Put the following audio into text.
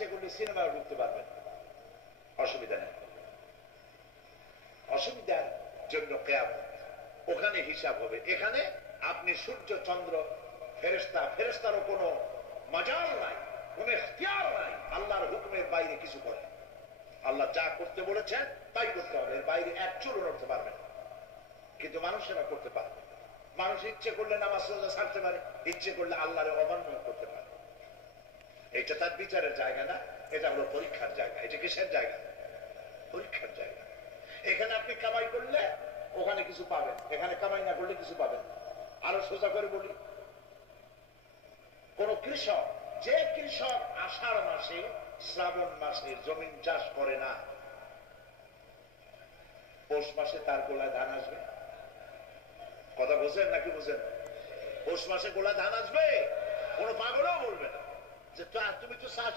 ইচ্ছে করলে সিনেমায় ঢুকতে পারবেন, অসুবিধা নেই। অসুবিধার জন্য কিয়ামত, ওখানে হিসাব হবে। এখানে আপনি সূর্য চন্দ্র ফেরেশতা, ফেরেশতারও কোনো মাজাল নাই, কোনো ইখতিয়ার নাই আল্লাহর হুকুমের বাইরে কিছু করে। আল্লাহ যা করতে বলেছেন তাই করতে হবে, এর বাইরে এক চুলও নড়তে পারবে না। কিন্তু মানুষেরা করতে পারবে। মানুষ ইচ্ছে করলে নামাজ রোজা ছাড়তে পারে, ইচ্ছে করলে আল্লাহর অমান্য করতে পারে। এটা তার বিচারের জায়গা না, এটা হলো পরীক্ষার জায়গা। এটা কিসের জায়গা? পরীক্ষার জায়গা। এখানে আপনি কামাই করলে ওখানে কিছু পাবেন, এখানে কামাই না করলে কিছু পাবেন। আরো সোজা করে বলি, কোন কৃষক, যে কৃষক আষাঢ় মাসে শ্রাবণ মাসে জমিন চাষ করে না, পৌষ মাসে তার গোলায় ধান আসবে? কথা বুঝেন নাকি বুঝেন? পৌষ মাসে গোলা ধান আসবে? কোন পাগলও বলবে না যে তুমি তো চাষ